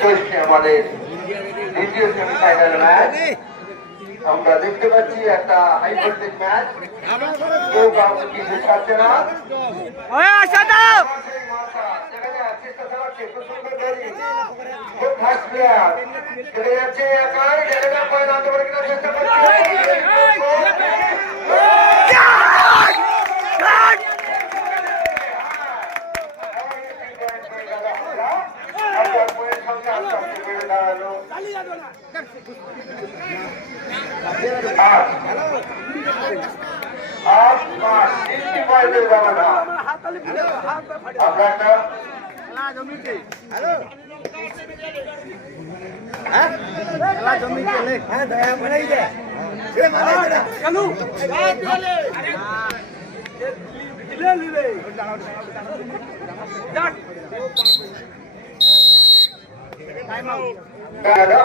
চলছে আমাদের দ্বিতীয় সেমিফাইনাল ম্যাচ। আমরা দেখতে পাচ্ছি একটা হাই ভোল্টেজ ম্যাচ, কেউ কাউকে কিছু ছাড়ছে না। চলে যাচ্ছে একাই, জায়গা পয়েন্ট আনতে পারে কিনা চেষ্টা করছে।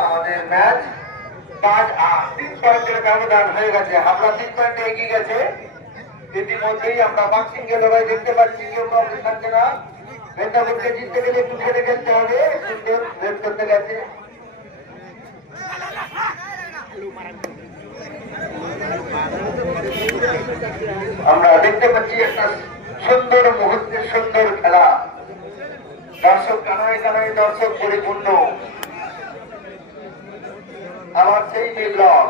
আমাদের ম্যাচ 3 পয়েন্টের ব্যবধান হয়ে গেছে। আমরা 3 পয়েন্টে এগিয়ে গেছে। ইতিমধ্যেই আমরা বক্সিংয়ে লড়াই দেখতে পাচ্ছি, কেউ কাউকে থাকছে না। মেদিনীপুরকে জিততে গেলে একটু খেলে খেলতে হবে। সুন্দর বের করতে গেছে। আমরা দেখতে পাচ্ছি একটা সুন্দর মুহূর্তের সুন্দর খেলা। দর্শক কানায় কানায় দর্শক পরিপূর্ণ। আমার সেই বিপ্লব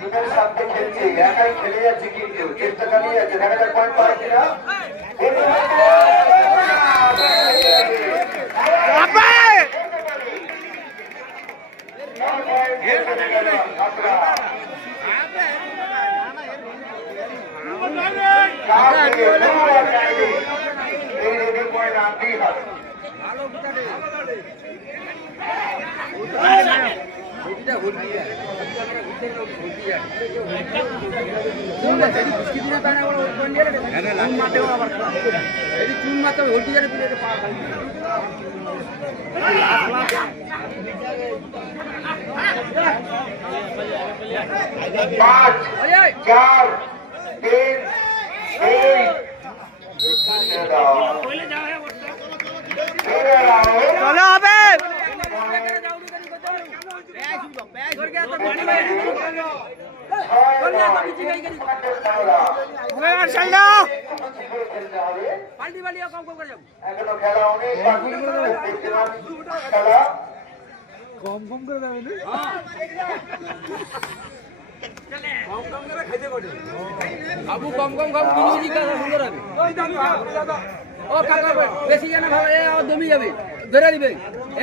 দুটোর সাথে খেলছে, একাই খেলে যাচ্ছে, কিন্তু চেষ্টা চালিয়ে যাচ্ছে। দেখা যাক পয়েন্ট পায় কিনা। পয়েন্ট আনতেই হবে। पाँच चार तीन কম কম করে যাবে আবু কম কম কম কিনি কাজ সুন্দর হবে ও কাকা বেশি জানা ভালো এ দমি যাবে ধরে দিবে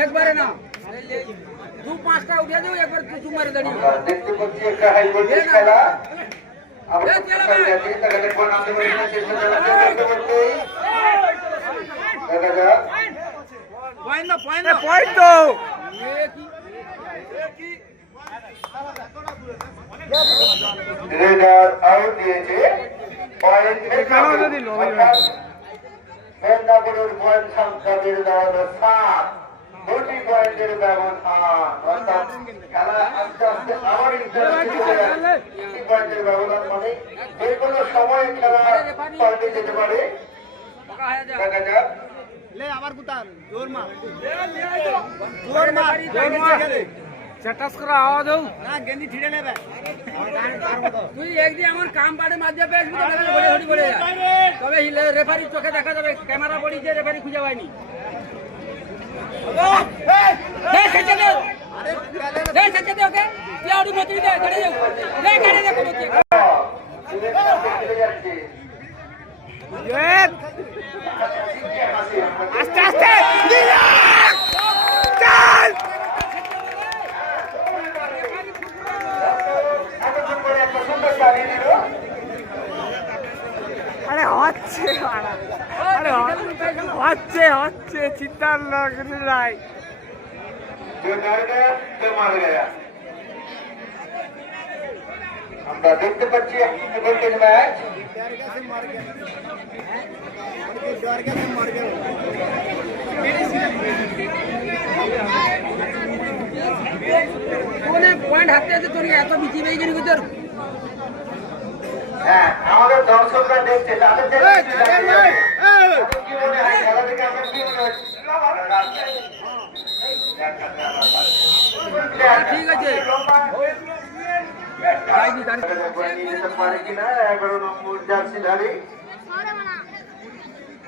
একবারে না 2-5টা উঠিয়ে দাও, একবার তুই মারে দাঁড়িয়ে দেখতে পাচ্ছি একটা হাই ভোল্টেজ খেলা। আমরা যাচ্ছি, তাকে দেখবো নামতে পারি না, চেষ্টা চালাতে করতে। দেখা যাক পয়েন্ট তো রেডার আউট দিয়েছে। পয়েন্ট মেদিনীপুরের পয়েন্ট সংখ্যা বেড়ে দাঁড়ালো 7। 2টি পয়েন্টের ব্যবধান, অর্থাৎ খেলা আস্তে আস্তে আবার পয়েন্টের ব্যবধান, মানে যে কোনো সময় খেলা পাল্টে যেতে পারে। দেখা যাক তুই একদিন আমার কাম পাড়ে মাঝে পেয়ে তবে রেফারির চোখে দেখা যাবে ক্যামেরা পড়ি যে রেফারি খুঁজে পায়নি। আস্তে আস্তে আরে হচ্ছে হচ্ছে হচ্ছে চিন্তার নাই। আমরা দেখতে পাচ্ছি ভোল্টেজ ম্যাচ। পয়েন্ট হাতে আছে তোর এত বিচি বেয়ে গেলি তোর হ্যাঁ আমাদের দর্শকরা দেখছে তাদের কি মনে হয় খেলা থেকে আপনার কি মনে হচ্ছে ঠিক আছে পারে কিনা 11 নম্বর জার্সিধারী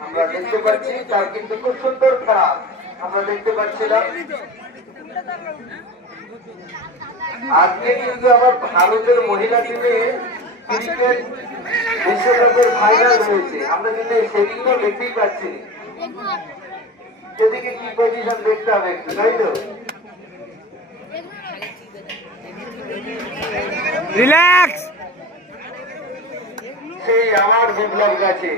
আমরা দেখতে পাচ্ছি তার কিন্তু খুব সুন্দর খেলা আমরা দেখতে পাচ্ছিলাম আজকে কিন্তু আমার ভারতের মহিলা টিমে ক্রিকেট বিশ্বকাপের ফাইনাল রয়েছে আমরা কিন্তু সেদিনও দেখতেই পাচ্ছি সেদিকে কি পজিশন দেখতে হবে একটু তাই তো রিল্যাক্স সেই আমার বিপ্লব গাছে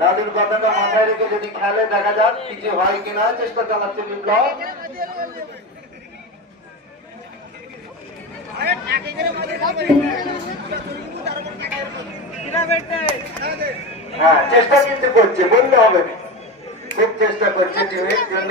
দাদুর কথাটা মাথায় রেখে যদি খেলে দেখা যাক কিছু হয় কিনা চেষ্টা চালাচ্ছে বিপ্লব হ্যাঁ চেষ্টা কিন্তু করছে বললে হবে না খুব চেষ্টা করছে টিমের জন্য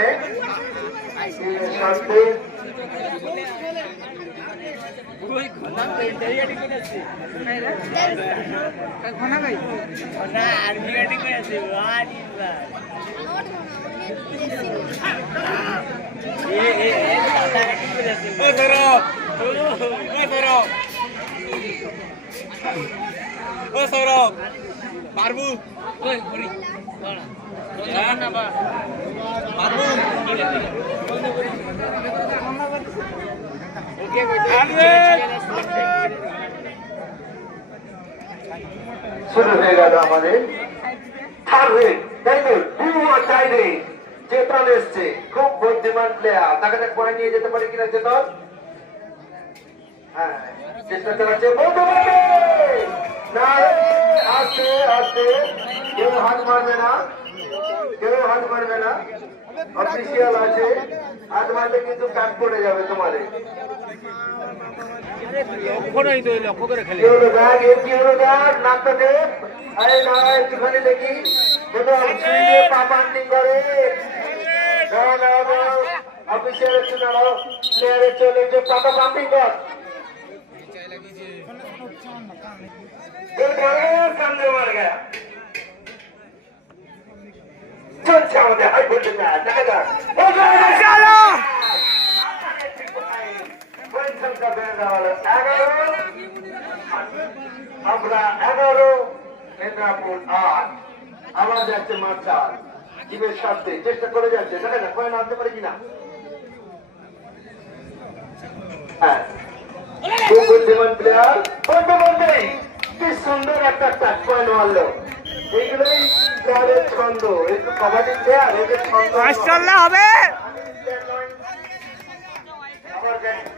সৌরভ পারবু শুরু হয়ে গেল আমাদের চেতন এসছে খুব বুদ্ধিমান প্লেয়ার তাকে দেখ পরে নিয়ে যেতে পারে কিনা চেতন হ্যাঁ চেষ্টা চালাচ্ছে আসতে আসতে কেউ হাত মারবে না অফিসিয়াল আছে হাত মারলে কিন্তু কাট পড়ে যাবে তোমাদের লক্ষ্য করে খেলে কি হলো ব্যাগ নাকটা দে আরে না একটুখানি দেখি পা পান্ডিং করে অফিসিয়াল একটু দাঁড়াও প্লেয়ারের চলে যে পাতা পাম্পিং কর সামনে মার গেয়া চলছে আমাদের হাই ভোল্টেজ ম্যাচ দেখা যাক আমরা 11 মেদিনীপুর 8 আবার যাচ্ছে মার্চার জীবের সাথে চেষ্টা করে যাচ্ছে দেখা যাক কয়েন আনতে পারে কিনা হ্যাঁ খুব বুদ্ধিমান প্লেয়ার বলতে বলতেই কি সুন্দর একটা টাচ পয়েন্ট মারলো এইগুলোই প্লেয়ারের ছন্দ একটু কবাডি প্লেয়ার এদের ছন্দ হবে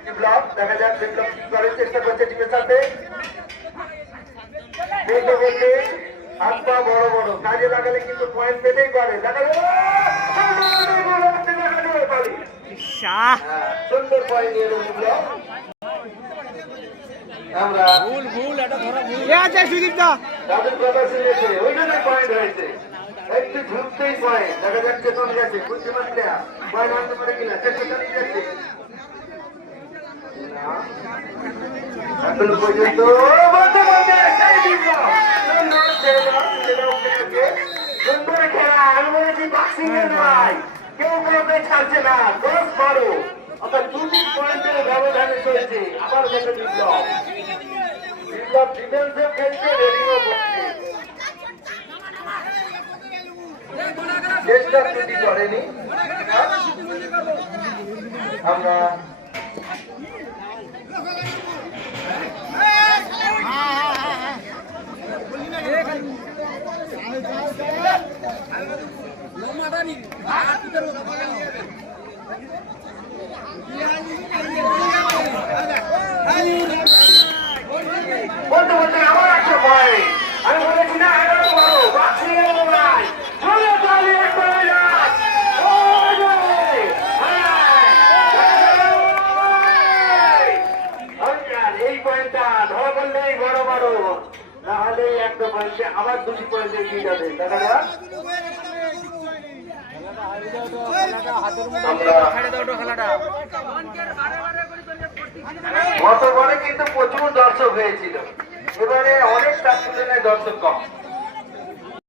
বিপ্লব দেখা যাক বিপ্লব কি করে চেষ্টা করছে টিমের সাথে বলতে বলতে হাত পা বড় বড় কাজে লাগালে কিন্তু পয়েন্ট পেতেই পারে দেখা যাবে সুন্দর পয়েন্ট নিয়ে এলো বিপ্লব আমরা তাদের কথা শুনেছে ওই জন্য পয়েন্ট হয়েছে একটু ঝুঁকতেই পয়েন্ট দেখা যাচ্ছে চেতন গেছে বুদ্ধিমান প্লেয়ার পয়েন্ট আনতে পারে কিনা চেষ্টা চালিয়ে যাচ্ছে এখনো পর্যন্ত সুন্দর খেলা আমি বলেছি বক্সিং এর নয় কেউ কাউকে ছাড়ছে না 10-12 অর্থাৎ 2-3 পয়েন্টের ব্যবধানে চলছে আবার গেছে বিপ্লব ডিফেন্সে খেলছে রেডিও করছে চেষ্টা ত্রুটি করেনি আমরা বলতে বলতে আমার একটা ভয় আমি বলেছি না 11-12 বাক্সিং এর লড়াই চলে চালিয়ে চলে যাক এই পয়েন্টটা ধরা বললেই বড় বড় নাহলে একটা পয়েন্টে আবার 2টি পয়েন্ট এগিয়ে যাবে দেখা যাক গতবারে কিন্তু প্রচুর দর্শক হয়েছিল এবারে অনেকটা স্টুডেন্টের দর্শক কম।